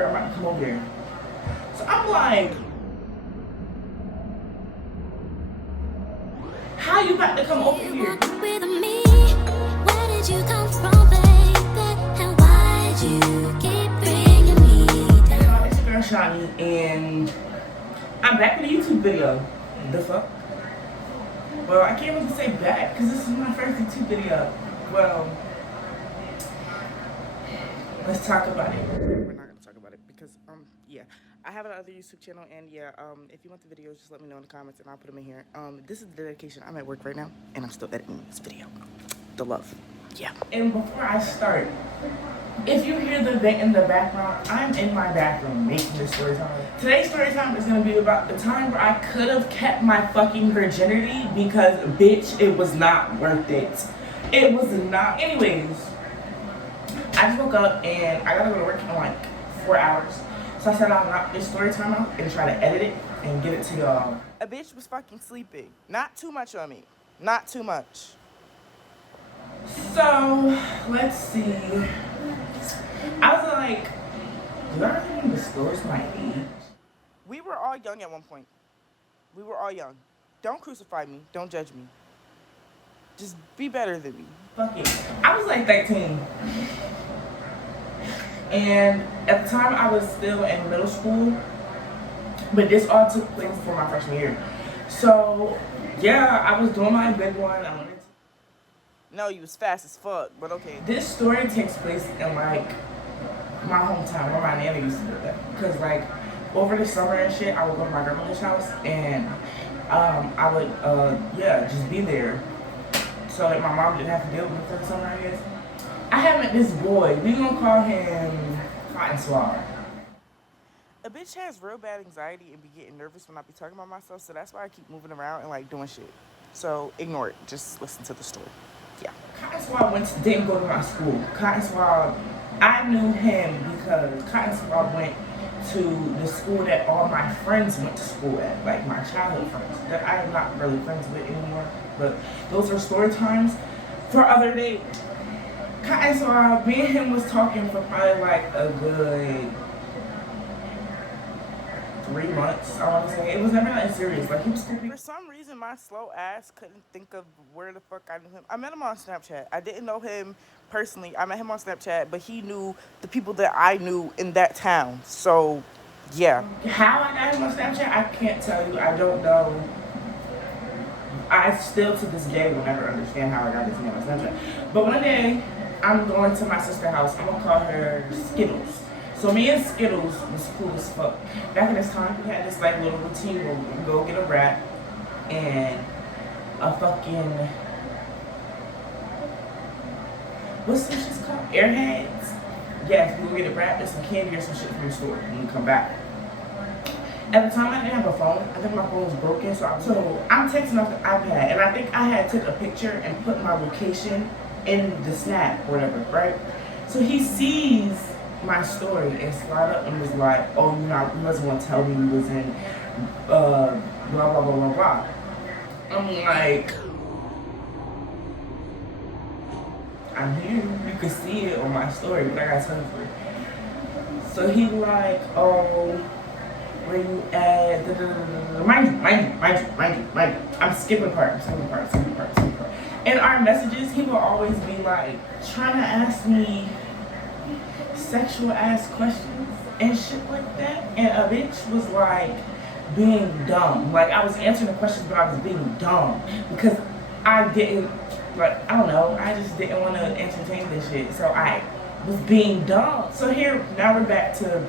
word, I'm about to come over there. So I'm like, how you about to come over here? With me, where did you come from, baby? And why'd you keep bringing me down? It's your girl Shani, and I'm back with a YouTube video. The fuck? Well, I can't even say back because this is my first YouTube video. Well, let's talk about it. We're not gonna talk about it because yeah, I have another YouTube channel, and yeah, if you want the videos, just let me know in the comments and I'll put them in here. This is the dedication. I'm at work right now and I'm still editing this video. The love. Yeah. And before I start, if you hear the vent in the background, I'm in my bathroom making this story time. Today's story time is gonna be about the time where I could have kept my fucking virginity because, bitch, it was not worth it. It was not. Anyways, I just woke up and I gotta go to work in like 4 hours. So I said I'll knock this story time out and try to edit it and get it to y'all. A bitch was fucking sleeping. Not too much on me. Not too much. So, let's see. I was like, do I really even disclose my age? We were all young at one point. We were all young. Don't crucify me. Don't judge me. Just be better than me. Fuck it. I was like 13. And at the time I was still in middle school. But this all took place for my freshman year. So, yeah, I was doing my big one. No, you was fast as fuck, but okay. This story takes place in like my hometown where my nana used to live at. Because like over the summer and shit, I would go to my grandmother's house and I would yeah, just be there so that my mom didn't have to deal with me for the summer, I guess. I have met this boy, we gonna call him Cotton Swab. A bitch has real bad anxiety and be getting nervous when I be talking about myself, so that's why I keep moving around and like doing shit. So ignore it, just listen to the story. Yeah. Cotton Swab didn't go to my school. Cotton Swab, I knew him because Cotton Swab went to the school that all my friends went to school at, like my childhood friends that I am not really friends with anymore. But those are story times for other days. Cotton Swab, me and him was talking for probably like a good 3 months, I want to say. It was never that serious. Like, he was stupid. For some reason, my slow ass couldn't think of where the fuck I knew him. I met him on Snapchat. I didn't know him personally. I met him on Snapchat, but he knew the people that I knew in that town. So, yeah. How I got him on Snapchat, I can't tell you. I don't know. I still, to this day, will never understand how I got this name on Snapchat. But one day, I'm going to my sister's house. I'm going to call her Skittles. So me and Skittles was cool as fuck. Back in this time, we had this like little routine where we would go get a wrap and a fucking, what's this shit called? Airheads? Yes, we would get a wrap and some candy or some shit from the store and we come back. At the time, I didn't have a phone. I think my phone was broken, so I'm texting off the iPad, and I think I had took a picture and put my location in the snap or whatever, right? So he sees my story and slide up and was like, oh, you know, you wasn't gonna tell me you was in blah blah blah blah blah. I'm like, I'm here. You can see it on my story, but I gotta tell you first. So he like, oh, where you at? Mind you. I'm skipping part. In our messages, he will always be like trying to ask me sexual ass questions and shit like that, and a bitch was like being dumb. Like I was answering the questions, but I was being dumb because I didn't, like, I don't know, I just didn't want to entertain this shit, so I was being dumb. So here, now we're back to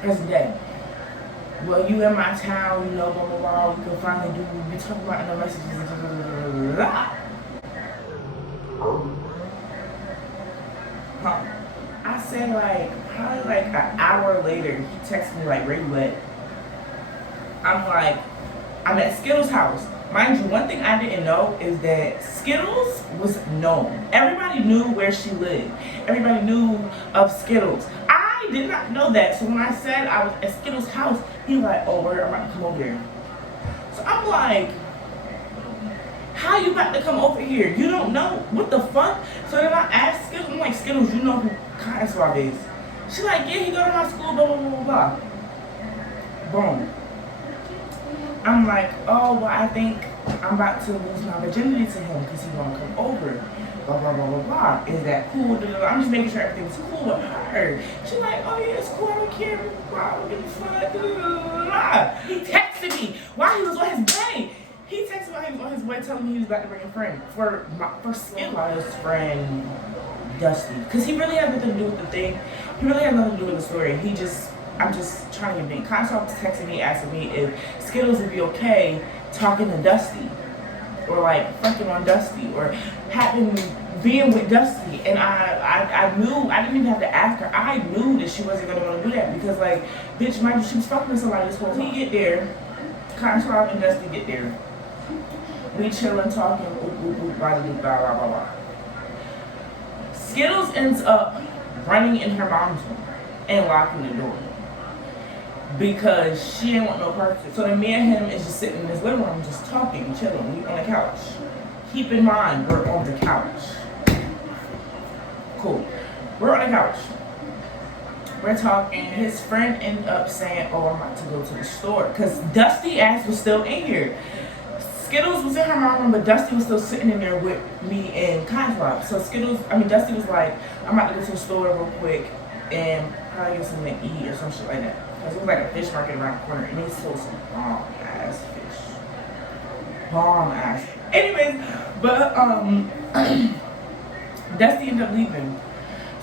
present day. Well, you in my town, you know, blah blah blah. We can finally do what we talking about in the messages. Blah, blah, blah. Huh. I said like, probably like an hour later, he texted me like, where you at? I'm like, I'm at Skittles' house. Mind you, one thing I didn't know is that Skittles was known. Everybody knew where she lived. Everybody knew of Skittles. I did not know that. So when I said I was at Skittles' house, he was like, oh, where am I about to come over here? So I'm like, how you about to come over here? You don't know? What the fuck? So then I asked Skittles, I'm like, Skittles, you know who Cotton Swab is? She like, yeah, he go to my school, blah, blah, blah. Boom. I'm like, oh, well, I think I'm about to lose my virginity to him because he's gonna come over. Blah, blah, blah, blah, blah. Is that cool? I'm just making sure everything's cool with her. She's like, oh, yeah, it's cool. I don't care. Blah, I don't give a fuck. He texted me while he was on his way. He texted me while he was on his way telling me he was about to bring a friend for Skittles' friend, Dusty. Because he really has nothing to do with the thing. He really has nothing to do with the story. I'm just trying to get big. Console texting me, asking me if Skittles would be okay talking to Dusty, or like fucking on Dusty, or being with Dusty. And I knew, I didn't even have to ask her. I knew that she wasn't gonna want to do that because, like, bitch, mind you, she was fucking with somebody this whole time. We get there, Console and Dusty get there. We chilling, talking, blah, blah, blah, blah, blah. Skittles ends up running in her mom's room and locking the door because she didn't want no part of it. So then me and him is just sitting in his living room, just talking, chilling. We on the couch. Keep in mind, we're on the couch. Cool. We're on the couch. We're talking. His friend ended up saying, oh, I'm about to go to the store. Because Dusty ass was still in here. Skittles was in her mom's room, but Dusty was still sitting in there with me and Conslop. So Dusty was like, I'm about to go to the store real quick and probably get something to eat or some shit like that. Because it was like a fish market around the corner and they sold some bomb ass fish. Bomb ass. Anyways, but Dusty ended up leaving.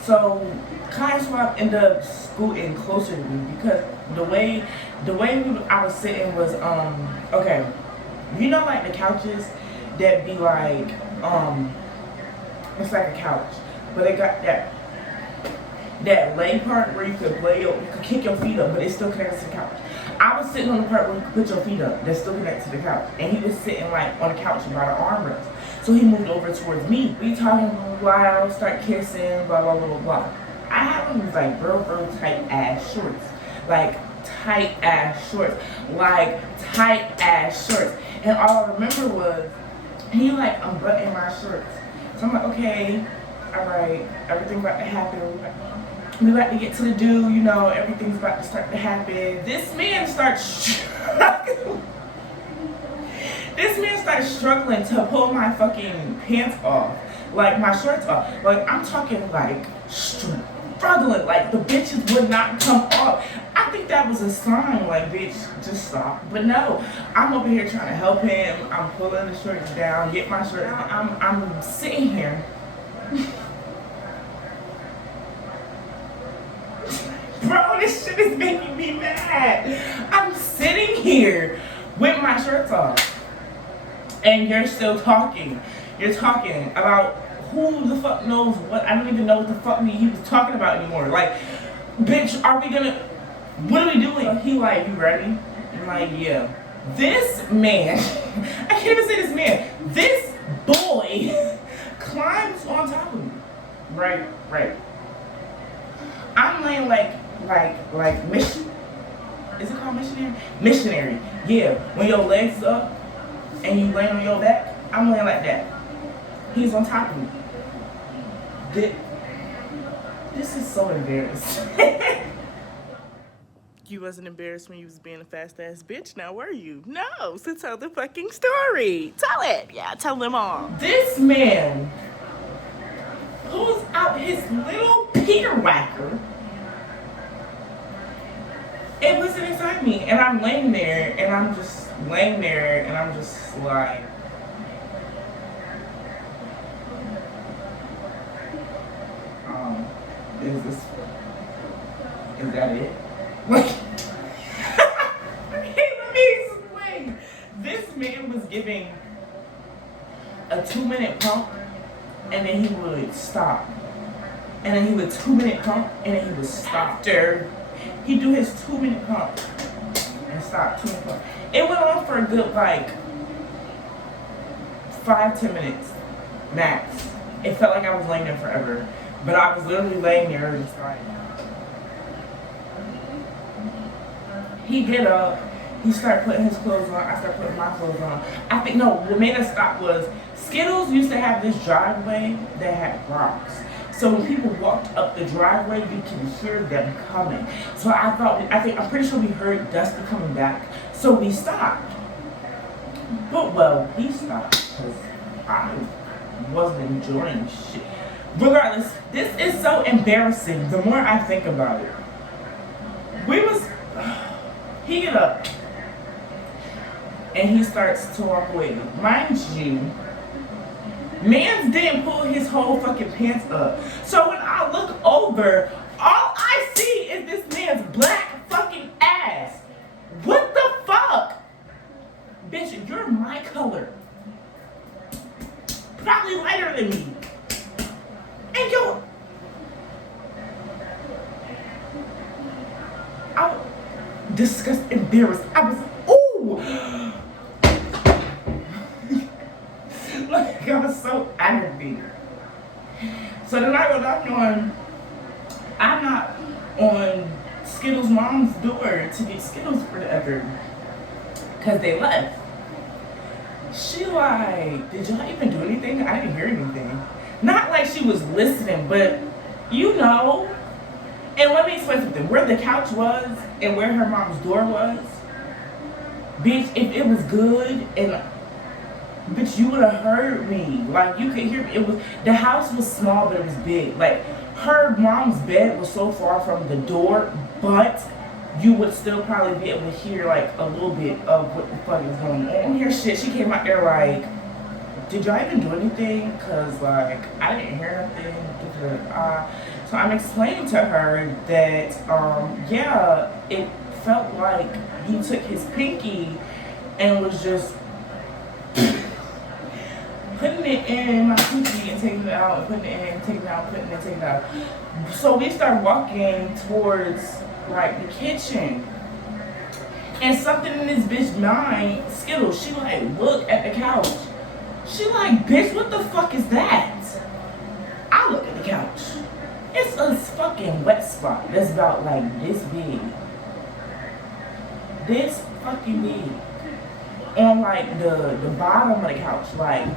So Conslop ended up scooting closer to me because the way I was sitting was okay. You know, like the couches that be like, it's like a couch, but they got that lay part where you could kick your feet up, but it's still connected to the couch. I was sitting on the part where you could put your feet up, that's still connected to the couch, and he was sitting like on the couch by the armrest. So he moved over towards me. We talking a while, start kissing, blah blah blah blah blah. I had on these like real tight ass shorts, like tight ass shorts. And all I remember was he like unbuttoned my shorts. So I'm like, okay, all right, everything's about to happen. We about to get to the do, you know, everything's about to start to happen. This man starts struggling to pull my fucking pants off, like my shorts off. Like I'm talking like struggling, like the bitches would not come off. I think that was a sign, like, bitch, just stop. But no, I'm over here trying to help him. I'm pulling the shorts down, get my shorts down. I'm sitting here. Bro, this shit is making me mad. I'm sitting here with my shirts off. And you're still talking. You're talking about who the fuck knows what. I don't even know what the fuck he was talking about anymore. Like, bitch, what are we doing? He like, you ready? I'm like, yeah. This man, I can't even say this man. This boy climbs on top of me. Right. I'm laying like mission. Is it called missionary? Missionary. Yeah. When your legs up and you lay on your back, I'm laying like that. He's on top of me. This is so embarrassing. You wasn't embarrassed when you was being a fast ass bitch, now were you? No, so tell the fucking story. Tell it. Yeah, tell them all. This man pulls out his little Peter whacker and puts it inside me. And I'm laying there and I'm just like, is that it? Like, okay, let me explain. This man was giving a 2-minute pump, and then he would stop. And then he would 2-minute pump, and then he would stop. After he'd do his 2-minute pump and stop, 2-minute pump. It went on for a good, like, 5-10 minutes, max. It felt like I was laying there forever. But I was literally laying there just like, he get up, he started putting his clothes on, I started putting my clothes on. I think, no, what made us stop was Skittles used to have this driveway that had rocks. So when people walked up the driveway, you can hear them coming. So I'm pretty sure we heard Dusty coming back. So we stopped. But well, we stopped because I wasn't enjoying shit. Regardless, this is so embarrassing. The more I think about it, he get up and he starts to walk away. Mind you, mans didn't pull his whole fucking pants up. So when I look over, all I see is this man's black fucking ass. What the fuck? Bitch, you're my color. Probably lighter than me. And yo, I was disgusted, embarrassed. I was, ooh. Like, I was so aggravated. So then I go I'm not on Skittles' mom's door to get Skittles forever. Because they left. She like, did y'all even do anything? I didn't hear anything. Not like she was listening, but you know. And let me explain something. Where the couch was and where her mom's door was, bitch, if it was good and bitch, you would have heard me. Like, you could hear me. The house was small, but it was big. Like, her mom's bed was so far from the door, but you would still probably be able to hear, like, a little bit of what the fuck is going on. Here, shit, she came out there like, did y'all even do anything? Because, like, I didn't hear nothing. So I'm explaining to her that, yeah, it felt like he took his pinky and was just putting it in my coochie and taking it out, and putting it in, taking it out, putting it in, taking it out. So we start walking towards, like, the kitchen. And something in this bitch mind, Skittles, she like, look at the couch. She like, bitch, what the fuck is that? I look at the couch. It's a fucking wet spot that's about like this big. This fucking big. On like the bottom of the couch, like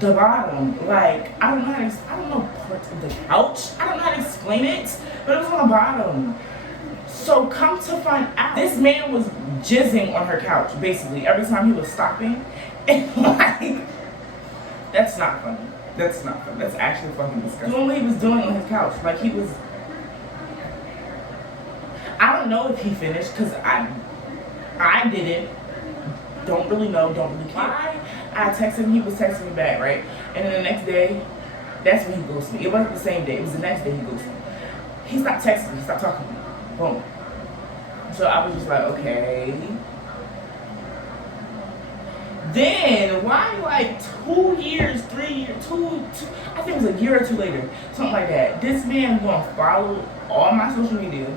the bottom, like I don't know parts of the couch. I don't know how to explain it, but it was on the bottom. So come to find out, this man was jizzing on her couch basically every time he was stopping, and like that's not funny. That's not funny. That's actually fucking disgusting. Doing what he was doing on his couch, like he was. I don't know if he finished because I didn't. Don't really know, don't really care. I texted him, he was texting me back, right? And then the next day, that's when he ghosted me. It wasn't the same day, it was the next day he ghosted me. He stopped texting me, he stopped talking to me. Boom. So I was just like, okay. Then, why like 2 years, 3 years, I think it was a year or two later, something like that. This man gonna follow all my social media.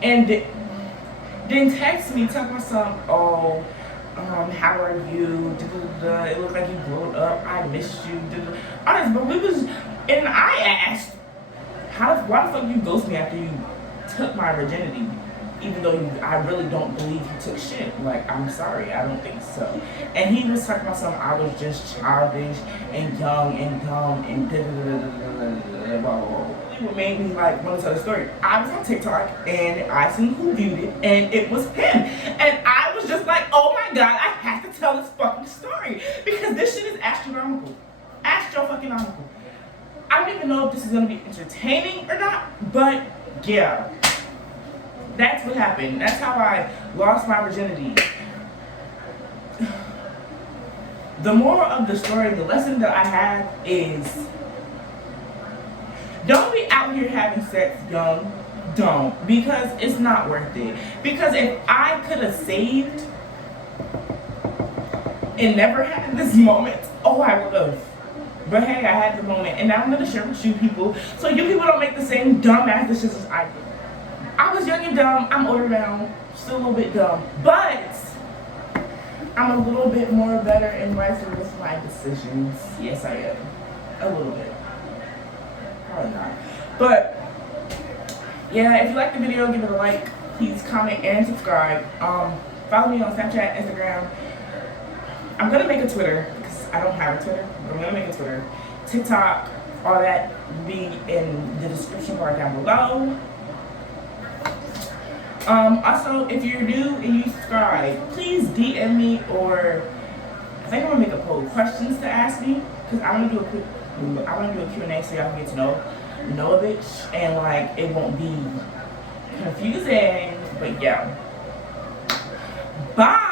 And then text me, talk about some, oh, how are you? It looked like you blew up. I missed you. Honest, but and I asked, why the fuck you ghost me after you took my virginity? Even though I really don't believe you took shit. Like, I'm sorry, I don't think so. And he was talking about something, I was just childish and young and dumb and blah, blah, blah. What made me like want to tell the story, I was on TikTok and I seen who viewed it and it was him, and I was just like, oh my god, I have to tell this fucking story because this shit is astronomical. Astro-fucking-nomical. I don't even know if this is gonna be entertaining or not, but yeah, that's what happened. That's how I lost my virginity. The moral of the story, the lesson that I have is, don't be out here having sex young. Don't. Because it's not worth it. Because if I could have saved and never had this moment, oh, I would have. But hey, I had the moment. And now I'm going to share with you people, so you people don't make the same dumb ass decisions as I did. I was young and dumb. I'm older now. Still a little bit dumb. But I'm a little bit more better and wiser with my decisions. Yes, I am. A little bit. Probably not. But yeah, if you like the video, give it a like, please comment and subscribe. Follow me on Snapchat, Instagram. I'm gonna make a Twitter because I don't have a Twitter, but I'm gonna make a Twitter. TikTok, all that will be in the description bar down below. Also, if you're new and you subscribe, please DM me, or I think I'm gonna make a poll, questions to ask me, because I want to do a Q&A so y'all can get to know a bitch, and like it won't be confusing. But yeah, bye.